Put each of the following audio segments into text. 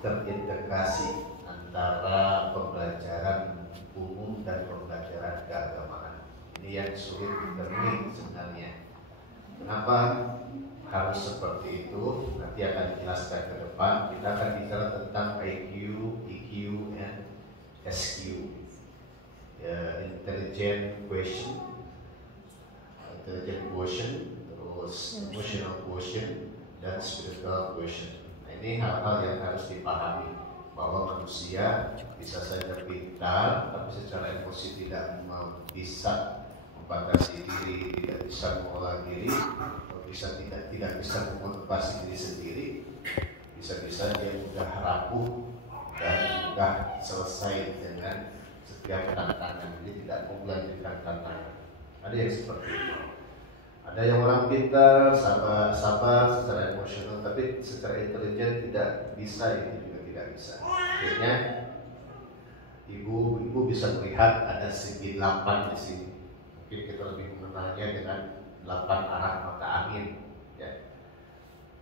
terintegrasi antara pembelajaran umum dan pembelajaran keagamaan. Ini yang sulit diterima sebenarnya. Kenapa harus seperti itu? Nanti akan dijelaskan ke depan. Kita akan bicara tentang IQ, EQ, dan SQ. Intelligent quotient, terus emotional quotient, dan spiritual quotient. Nah, ini hal-hal yang harus dipahami, bahwa manusia bisa saja pintar, tapi secara emosi tidak bisa membatasi diri, tidak bisa mengolah diri, tidak bisa memotivasi diri sendiri. Bisa-bisa dia mudah rapuh dan mudah selesai dengan setiap tantangan, jadi tidak mau melanjutkan tantangan. Ada yang seperti itu. Ada yang orang pintar, sabar secara emosional, tapi secara intelijen tidak bisa, ini juga tidak bisa. Akhirnya ibu bisa melihat ada segi 8 di sini. Mungkin kita lebih mengenalnya dengan 8 arah mata angin. Ya.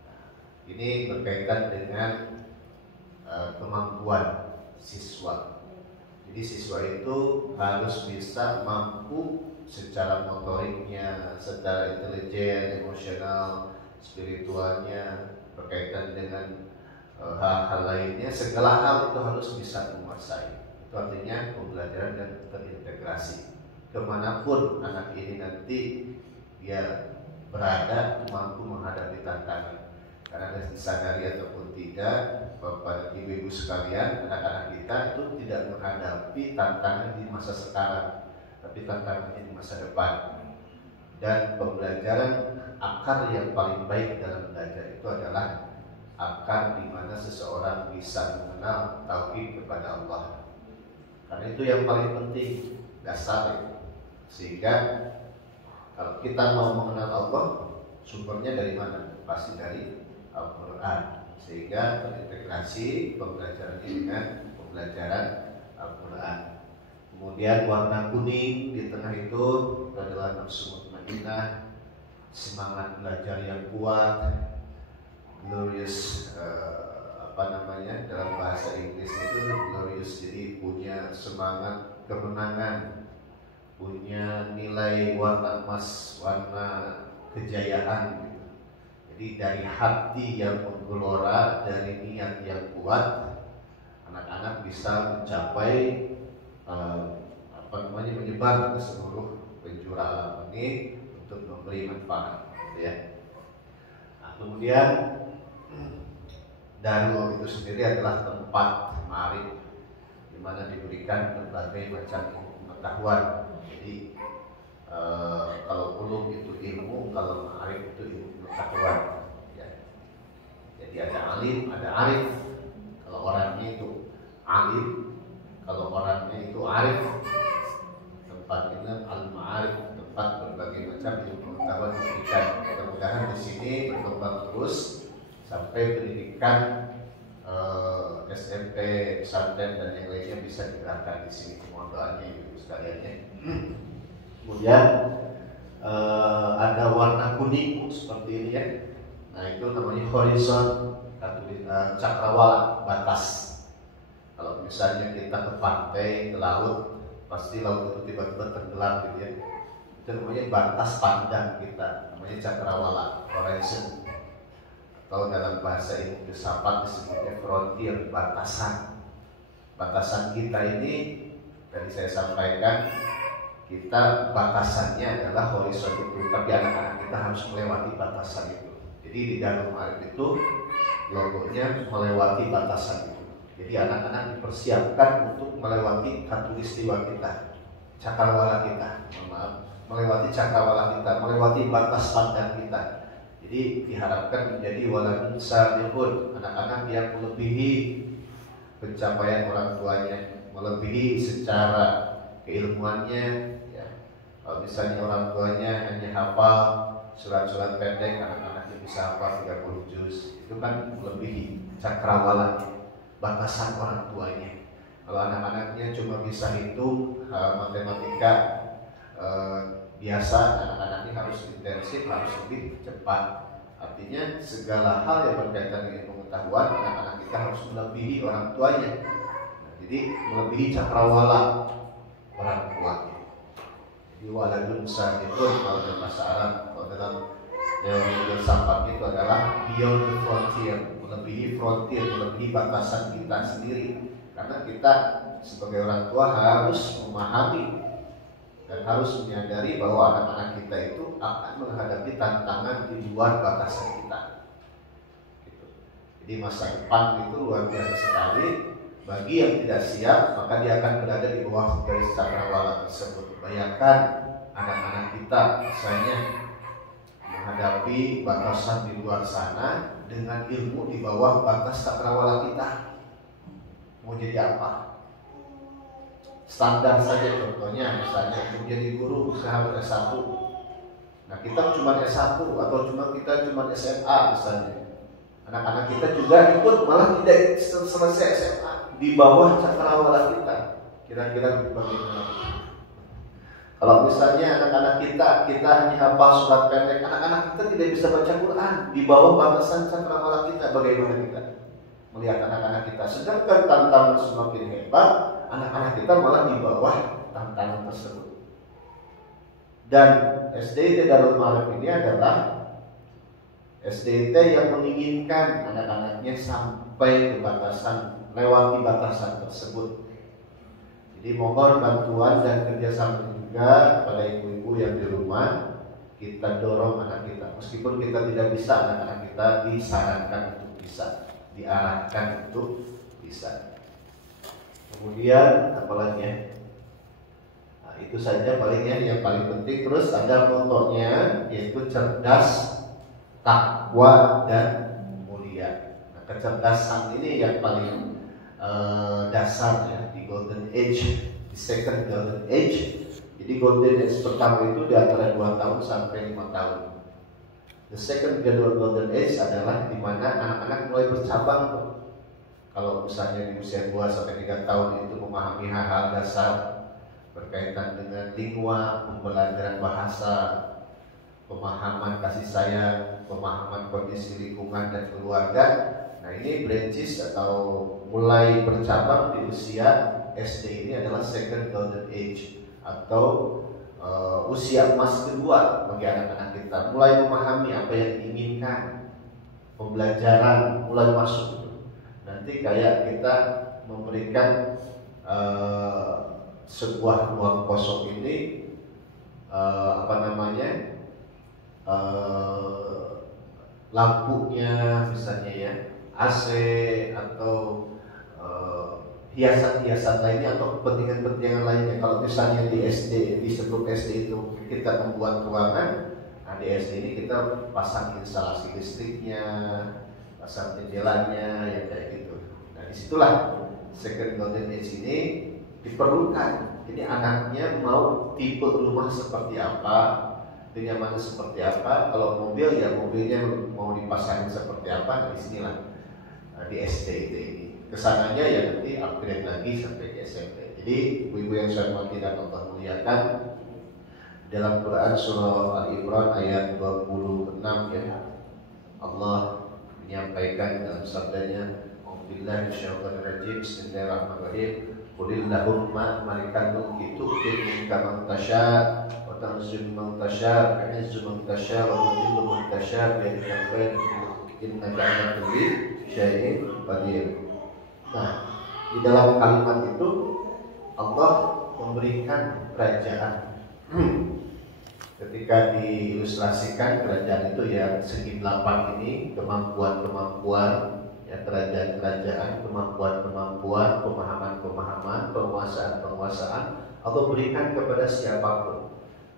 Nah, ini berkaitan dengan kemampuan siswa. Jadi siswa itu harus bisa mampu secara motoriknya, secara intelijen, emosional, spiritualnya, berkaitan dengan hal-hal lainnya, segala hal itu harus bisa menguasai. Itu artinya pembelajaran dan terintegrasi. Kemanapun anak ini nanti dia berada, mampu menghadapi tantangan. Karena disadari ataupun tidak, Bapak Ibu sekalian, anak-anak kita itu tidak menghadapi tantangan di masa sekarang, tapi tantangannya di masa depan. Dan pembelajaran akar yang paling baik dalam belajar itu adalah akar di mana seseorang bisa mengenal tauhid kepada Allah. Karena itu yang paling penting, dasar. Sehingga kalau kita mau mengenal Allah, sumbernya dari mana? Pasti dari Al-Quran. Sehingga terintegrasi pembelajaran ini dengan pembelajaran Al-Quran. Kemudian warna kuning di tengah itu adalah nafsu mutmainnah, semangat belajar yang kuat, glorious, dalam bahasa Inggris itu glorious, jadi punya semangat kemenangan, punya nilai warna emas, warna kejayaan. Jadi dari hati yang menggelora, dari niat yang kuat, anak-anak bisa mencapai menyebar ke seluruh penjuru alam ini untuk memberi manfaat, ya. Nah, kemudian Darul itu sendiri adalah tempat ma'arif di mana diberikan berbagai macam pengetahuan. Jadi kalau ulum itu ilmu, kalau ma'arif itu ilmu pengetahuan, ya. Jadi ada alim, ada arif. Kalau orangnya itu alim, kalau orangnya itu arif. Tempat ini al-ma'arif, tempat berbagai macam ilmu pengetahuan diberikan. Mudah-mudahan di sini berkembang terus sampai pendidikan SMP, pesantren dan yang lainnya bisa digerakkan di sini. Mohon doanya ibu sekalian, ya. Kemudian ada warna kuning seperti ini, ya. Nah, itu namanya horizon, cakrawala, batas. Kalau misalnya kita ke pantai, ke laut, pasti laut itu tiba-tiba tenggelam, gitu, ya. Itu namanya batas pandang kita, namanya cakrawala, horizon. Atau dalam bahasa Inggris filsafat disebutnya frontier, batasan. Batasan kita ini tadi saya sampaikan, kita batasannya adalah horizon itu, tapi anak-anak kita harus melewati batasan itu. Jadi di dalam Ma'arif itu logonya melewati batasan itu. Jadi anak-anak dipersiapkan untuk melewati khatulistiwa kita, cakrawala kita, melewati cakrawala kita, melewati batas pandang kita. Jadi diharapkan menjadi waladun salihun, anak-anak yang melebihi pencapaian orang tuanya, melebihi secara keilmuannya, ya. Kalau misalnya orang tuanya hanya hafal surat-surat pendek, anak-anaknya bisa hafal 30 juz, itu kan melebihi cakrawala, batasan orang tuanya. Kalau anak-anaknya cuma bisa hitung matematika biasa, anak-anak ini harus intensif, harus lebih cepat. Artinya segala hal yang berkaitan dengan pengetahuan, anak-anak mereka harus melebihi orang tuanya. Nah, jadi melebihi cakrawala orang tuanya. Jadi waladun salihun kalau dalam bahasa Arab, kalau dalam teori filsafat itu adalah beyond the frontier, melebihi frontier, melebihi batasan kita sendiri. Karena kita sebagai orang tua harus memahami dan harus menyadari bahwa anak-anak kita itu akan menghadapi tantangan di luar batasan kita. Gitu. Jadi masa depan itu luar biasa sekali. Bagi yang tidak siap, maka dia akan berada di bawah garis cakrawala tersebut. Bayangkan anak-anak kita misalnya menghadapi batasan di luar sana dengan ilmu di bawah batas cakrawala kita. Mau jadi apa? Standar saja contohnya, misalnya untuk jadi guru bisa harus S1. Nah kita cuma S1 atau kita cuma SMA misalnya. Anak-anak kita juga ikut malah tidak selesai SMA di bawah cakrawala kita. Kira-kira bagaimana? Kalau misalnya anak-anak kita hanya hafal surat pendek, anak-anak kita tidak bisa baca Quran di bawah batasan cakrawala kita, bagaimana kita melihat anak-anak kita? Sedangkan tantangan semakin hebat, anak-anak kita malah di bawah tantangan tersebut. Dan SDIT Darul Ma'arif ini adalah SDIT yang menginginkan anak-anaknya sampai ke batasan, lewati batasan tersebut. Jadi mohon bantuan dan kerjasama juga kepada ibu-ibu yang di rumah. Kita dorong anak kita, meskipun kita tidak bisa, anak-anak kita disarankan untuk bisa, diarahkan untuk bisa. Kemudian apalagi ya? Nah, itu saja palingnya yang paling penting. Terus ada motonya, yaitu cerdas, takwa, dan mulia. Nah, kecerdasan ini yang paling dasar ya, di Golden Age, di second Golden Age. Jadi Golden Age pertama itu di antara 2 tahun sampai 5 tahun. The second Golden Age adalah di mana anak-anak mulai bercabang tuh. Kalau misalnya di usia 2 sampai 3 tahun itu memahami hal-hal dasar berkaitan dengan lingua, pembelajaran bahasa, pemahaman kasih sayang, pemahaman kondisi lingkungan dan keluarga. Nah ini branches atau mulai bercabang di usia SD ini adalah second golden age atau usia emas kedua bagi anak-anak kita. Mulai memahami apa yang diinginkan, pembelajaran mulai masuk. Nanti kayak kita memberikan sebuah ruang kosong ini lampunya misalnya ya, AC atau hiasan-hiasan lainnya atau kepentingan-kepentingan lainnya. Kalau misalnya di SD, di sebelum SD itu kita membuat ruangan, nah di SD ini kita pasang instalasi listriknya, pasang jendelanya, ya kayak gitu. Nah disitulah second golden age ini diperlukan. Jadi anaknya mau tipe rumah seperti apa, kenyamanan seperti apa. Kalau mobil ya mobilnya mau dipasangin seperti apa. Nah disinilah di SD ini. Kesananya ya nanti upgrade lagi sampai ke SMP. Jadi ibu-ibu yang saya hormati dan Allah muliakan, dalam Quran surah Al-Imran ayat 26 ya, Allah menyampaikan dalam sabdanya, Alhamdulillah minasyaitonirrajim, bismillahirrahmanirrahim, Qulillahumma malikal mulki tu'til mulka man tasha wa tanzi'ul man tasha wa tu'izzu man tasha wa tudhillu man tasha bi yadikal khair innaka ala kulli syai'in qadir. Nah, di dalam kalimat itu Allah memberikan kerajaan. Ketika diilustrasikan kerajaan itu ya segi 8 ini, kemampuan-kemampuan, ya kerajaan-kerajaan, kemampuan-kemampuan, pemahaman-pemahaman, penguasaan-penguasaan Allah berikan kepada siapapun.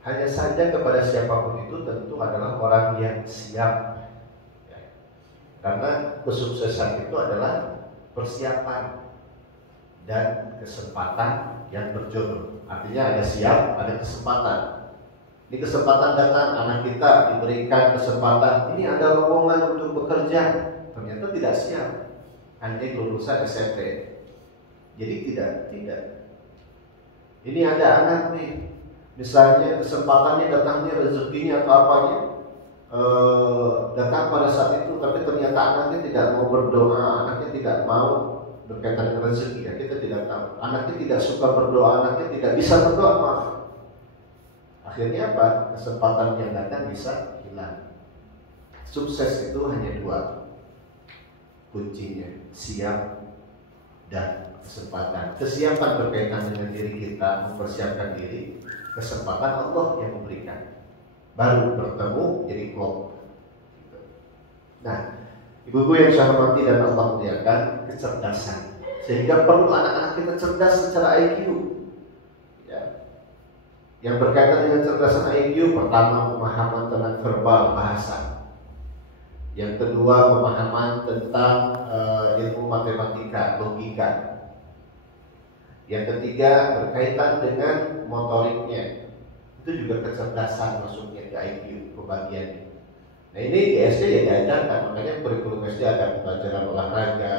Hanya saja kepada siapapun itu tentu adalah orang yang siap. Ya. Karena kesuksesan itu adalah persiapan dan kesempatan yang berjodoh. Artinya ada siap, ada kesempatan. Ini kesempatan datang, anak kita diberikan kesempatan. Ini ada lowongan untuk bekerja. Ternyata tidak siap, hanya lulusan SMP. Jadi tidak. Ini ada anak nih, misalnya kesempatannya datangnya rezekinya atau apanya, datang pada saat itu, tapi ternyata anaknya tidak mau berdoa, anaknya tidak mau berkaitan dengan rezeki, ya kita tidak tahu. Anaknya tidak suka berdoa, anaknya tidak bisa berdoa, maaf. Akhirnya apa? Kesempatan yang datang bisa hilang. Sukses itu hanya dua kuncinya, siap dan kesempatan. Kesiapan berkaitan dengan diri kita, mempersiapkan diri. Kesempatan Allah yang memberikan. Baru bertemu jadi klop. Nah, ibu-ibu yang saya hormati dan Allah muliakan, kecerdasan. Sehingga perlu anak-anak kita cerdas secara IQ. Ya. Yang berkaitan dengan kecerdasan IQ, pertama pemahaman tentang verbal bahasa. Yang kedua pemahaman tentang ilmu matematika, logika. Yang ketiga berkaitan dengan motoriknya. Itu juga kecerdasan masuknya ke IQ pembagiannya. Nah ini di SD ya diajarkan, makanya kurikulum SD ada pembelajaran olahraga,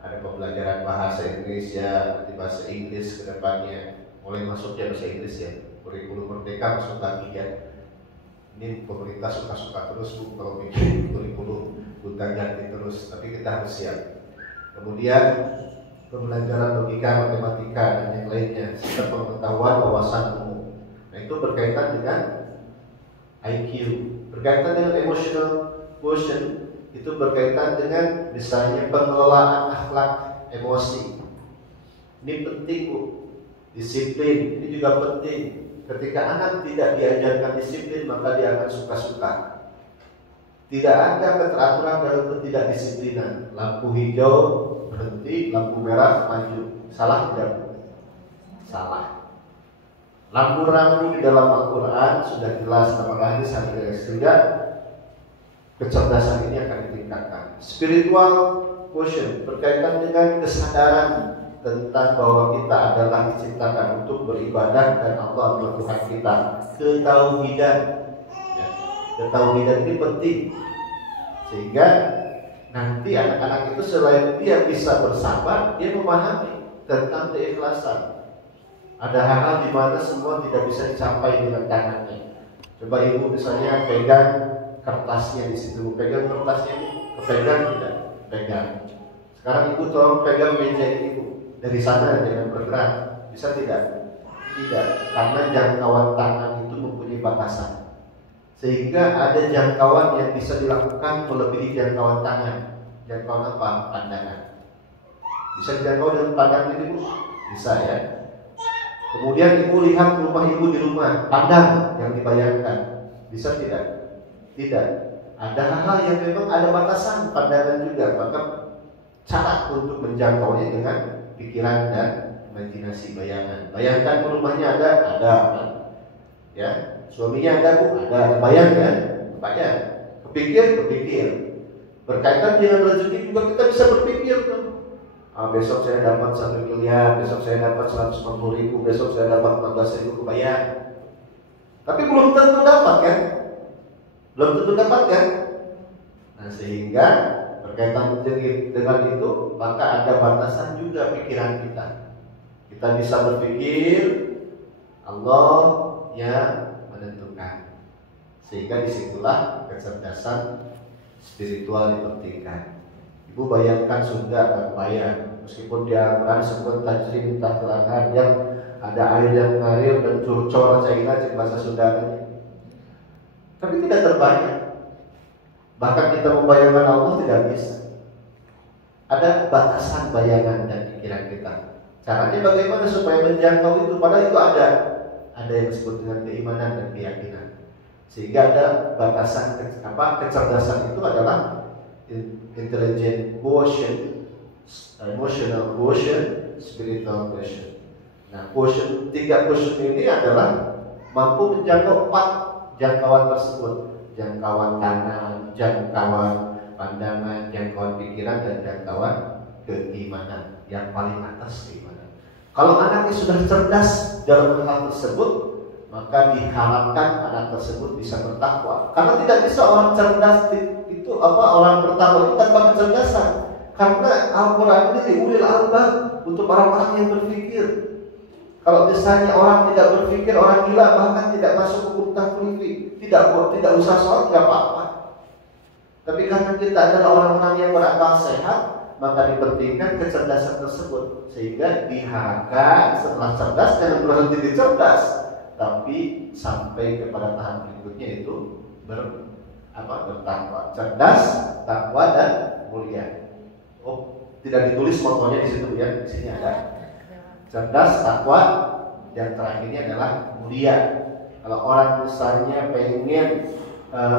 ada pembelajaran bahasa Indonesia, nanti bahasa Inggris ke depannya. Mulai masuknya bahasa Inggris ya, kurikulum merdeka masuk lagi ya. Ini pemerintah suka-suka terus Bu kalau bikin kurikulum, bukan ganti terus, tapi kita harus siap. Kemudian pembelajaran logika, matematika dan yang lainnya, serta pengetahuan wawasan umum. Nah itu berkaitan dengan IQ, berkaitan dengan emotional quotient, itu berkaitan dengan misalnya pengelolaan akhlak emosi. Ini penting Bu, disiplin ini juga penting. Ketika anak tidak diajarkan disiplin, maka dia akan suka-suka. Tidak ada keteraturan dalam ketidakdisiplinan. Lampu hijau berhenti, lampu merah maju. Salah tidak? Salah. Lampu-lampu di dalam Al-Quran sudah jelas nama hadis sehingga kecerdasan ini akan ditingkatkan. Spiritual quotient berkaitan dengan kesadaran tentang bahwa kita adalah diciptakan untuk beribadah dan Allah adalah Tuhan kita. Ketauhidan, ya, ketauhidan ini penting sehingga nanti anak-anak itu selain dia bisa bersabar, dia memahami tentang keikhlasan. Ada hal-hal di mana semua tidak bisa dicapai dengan tangannya. Coba ibu misalnya pegang kertasnya di situ, pegang kertasnya ini, kepegang tidak? Pegang. Sekarang ibu tolong pegang meja ini ibu. Dari sana jangan bergerak, bisa tidak? Tidak, karena jangkauan tangan itu mempunyai batasan. Sehingga ada jangkauan yang bisa dilakukan melebihi jangkauan tangan. Jangkauan apa? Pandangan. Bisa dijangkau dengan pandangan ini Bu? Bisa ya. Kemudian ibu lihat rumah ibu di rumah, pandang yang dibayangkan. Bisa tidak? Tidak. Ada hal-hal yang memang ada batasan pandangan juga. Maka cara untuk menjangkaunya dengan pikiran dan imajinasi, bayangan. Bayangkan rumahnya ada kan? Ya, suaminya ada Bu, ada bayangkan, bayang. Kepikir. Berkaitan dengan rezeki juga kita bisa berpikir kan? Besok saya dapat 1 miliar, besok saya dapat 150.000, besok saya dapat 14.000, kebayang. Tapi belum tentu dapat kan? Belum tentu dapat kan? Nah sehingga berkaitan dengan itu, maka ada batasan juga pikiran kita. Kita bisa berpikir, Allah yang menentukan. Sehingga disitulah kecerdasan spiritual dipentingkan. Ibu bayangkan surga dan bayang, meskipun dia Al-Quran sebut tajri entah telangan yang ada air yang mengalir dan curcol cairlah cek bahasa Sundanya. Tapi tidak terbayang. Bahkan kita membayangkan Allah tidak bisa. Ada batasan bayangan dan pikiran kita. Caranya bagaimana supaya menjangkau itu? Padahal itu ada yang disebut dengan keimanan dan keyakinan. Sehingga ada batasan kecerdasan itu adalah intelligent quotient, emotional quotient, spiritual quotient. Nah, quotient 3 quotient ini adalah mampu menjangkau 4 jangkauan tersebut. Jangkauan tangan, jangkauan pandangan, jangkauan pikiran, dan jangkauan keimanan. Yang paling atas keimanan. Kalau anaknya sudah cerdas dalam hal tersebut, maka diharapkan anak tersebut bisa bertakwa. Karena tidak bisa orang cerdas itu orang bertakwa itu tanpa kecerdasan. Karena Al-Quran ini ulil albab, untuk orang-orang yang berpikir. Kalau misalnya orang tidak berpikir, orang gila bahkan tidak masuk hukum taklifi, tidak usah sholat nggak apa-apa. Tapi karena kita adalah orang-orang yang berakal sehat, maka dipentingkan kecerdasan tersebut, sehingga diharapkan setelah cerdas jangan berhenti di cerdas, tapi sampai kepada tahap berikutnya itu bertakwa, cerdas, takwa dan mulia. Oh, tidak ditulis motonya di situ ya, di sini ada cerdas, takwa, yang terakhirnya adalah mulia. Kalau orang misalnya pengen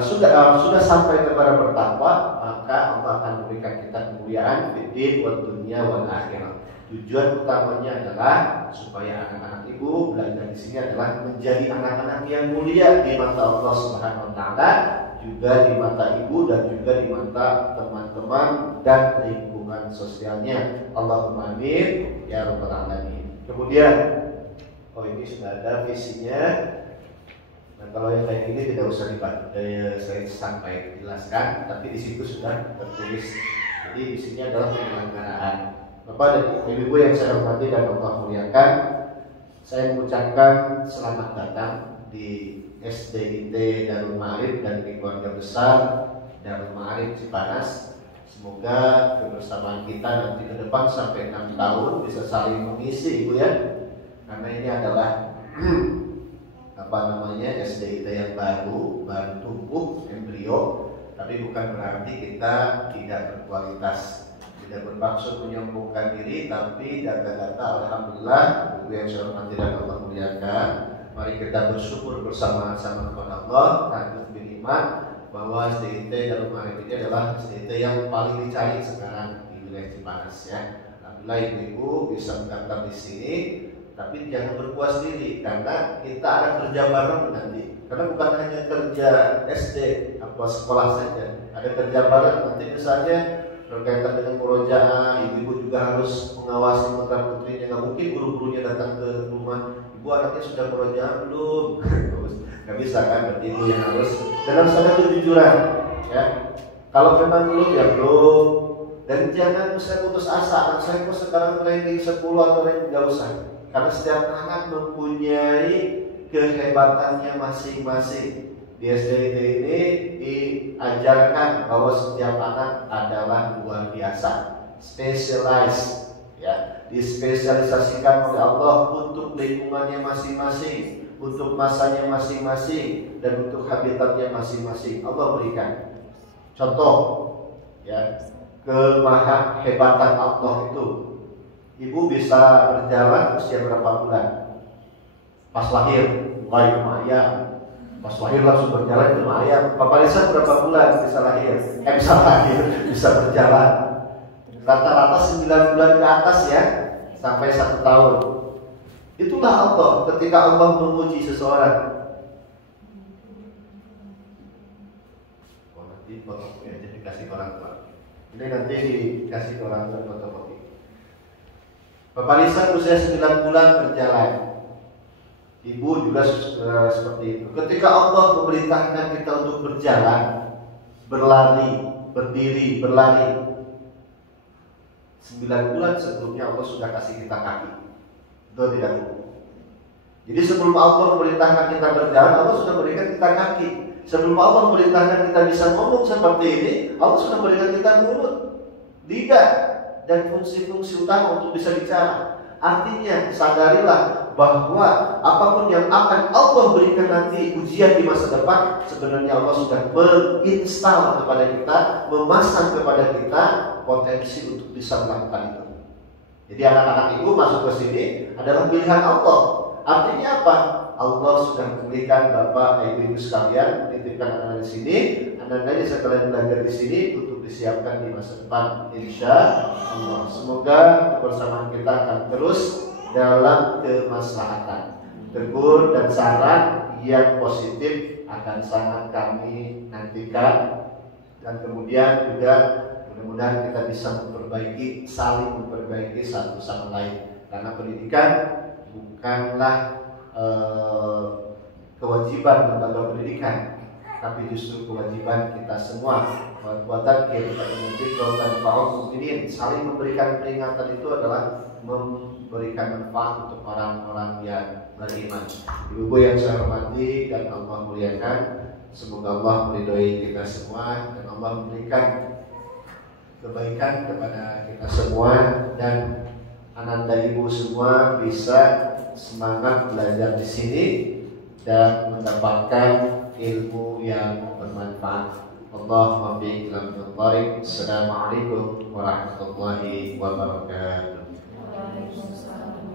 sudah sampai kepada bertakwa, maka Allah akan memberikan kita kemuliaan di dunia wal akhirah. Tujuan utamanya adalah supaya anak-anak ibu belajar di sini adalah menjadi anak-anak yang mulia di mata Allah Subhanahu wa taala, juga di mata ibu dan juga di mata teman-teman dan lingkungan sosialnya. Allahumma amin ya rabbal alamin. Kemudian ini sudah ada visinya. Nah, kalau yang kayak ini tidak usah saya sampai jelaskan, tapi di situ sudah tertulis. Jadi di sini adalah penyelenggaraan. Bapak dan Ibu yang saya hormati dan Allah muliakan, saya mengucapkan selamat datang di SDIT Darul Ma'arif dan di keluarga besar Darul Ma'arif Cipanas. Semoga kebersamaan kita nanti ke depan sampai 6 tahun bisa saling mengisi, Ibu ya. Karena ini adalah SDIT yang baru tumbuh embrio, tapi bukan berarti kita tidak berkualitas, tidak bermaksud menyombongkan diri, tapi data-data alhamdulillah Ibu yang saya hormati dan Allah muliakan, mari kita bersyukur bersama-sama kepada Allah dan beriman bahwa SDIT Darul Ma'arif ini adalah SDIT yang paling dicari sekarang di wilayah Cipanas ya. Alhamdulillah ibu-ibu bisa mendaftar di sini. Tapi jangan berpuas diri, karena kita ada kerja bareng nanti. Karena bukan hanya kerja SD atau sekolah saja, ada kerja bareng nanti. Misalnya berkaitan dengan murojaah, ibu-ibu juga harus mengawasi putra putrinya. Nggak mungkin guru-gurunya datang ke rumah, ibu anaknya sudah murojaah belum? Nggak bisa kan? Berarti ibu yang harus, dan harus ada kejujuran. Ya, kalau memang belum ya belum. Dan jangan bisa putus asa. Anak saya kok sekarang ranking 10 atau ranking, nggak usah. Karena setiap anak mempunyai kehebatannya masing-masing. Di SDIT ini diajarkan bahwa setiap anak adalah luar biasa, specialized, ya, dispesialisasikan oleh Allah untuk lingkungannya masing-masing, untuk masanya masing-masing, dan untuk habitatnya masing-masing. Allah berikan contoh, ya, kemahahebatan Allah itu. Ibu bisa berjalan usia berapa bulan? Pas lahir, mulai cuma ayam. Pas lahir langsung berjalan cuma ayam. Papa Lisa berapa bulan bisa lahir? Bisa berjalan. Rata-rata 9 bulan ke atas ya, sampai 1 tahun. Itulah Allah ketika Allah menguji seseorang. Nanti fotokopi aja dikasih ke orang tua. Ini nanti dikasih ke orang tua fotokopi. Bapak Lisa usia 9 bulan berjalan. Ibu juga seperti itu. Ketika Allah memerintahkan kita untuk berjalan, berlari, berdiri, berlari, 9 bulan sebelumnya Allah sudah kasih kita kaki. Itu tidak cukup. Jadi sebelum Allah memerintahkan kita berjalan, Allah sudah memberikan kita kaki. Sebelum Allah memerintahkan kita bisa ngomong seperti ini, Allah sudah memberikan kita mulut, lidah, dan fungsi-fungsi utama untuk bisa bicara. Artinya sadarilah bahwa apapun yang akan Allah berikan nanti ujian di masa depan, sebenarnya Allah sudah menginstal kepada kita, memasang kepada kita potensi untuk bisa melakukan itu. Jadi anak-anak ibu masuk ke sini adalah pilihan Allah. Artinya apa? Allah sudah memberikan Bapak Ibu sekalian, menitipkan anak-anak di sini, anak-anaknya sekalian belajar di sini untuk disiapkan di masa depan, insya Allah. Semoga kebersamaan kita akan terus dalam kemaslahatan. Tegur dan saran yang positif akan sangat kami nantikan, dan kemudian juga mudah-mudahan kita bisa memperbaiki, saling memperbaiki satu sama lain. Karena pendidikan bukanlah kewajiban lembaga pendidikan, tapi justru kewajiban kita semua. Kekuatan kita mendidik dan kaum mukminin, saling memberikan peringatan itu adalah memberikan manfaat untuk orang-orang yang beriman. Ibu yang saya hormati dan Allah muliakan, Semoga Allah meridhoi kita semua dan Allah memberikan kebaikan kepada kita semua, dan ananda ibu semua bisa semangat belajar di sini dan mendapatkan ilmu yang bermanfaat. Allahumma bi'ik lam yudharik. Assalamualaikum warahmatullahi wabarakatuh. Waalaikumsalam.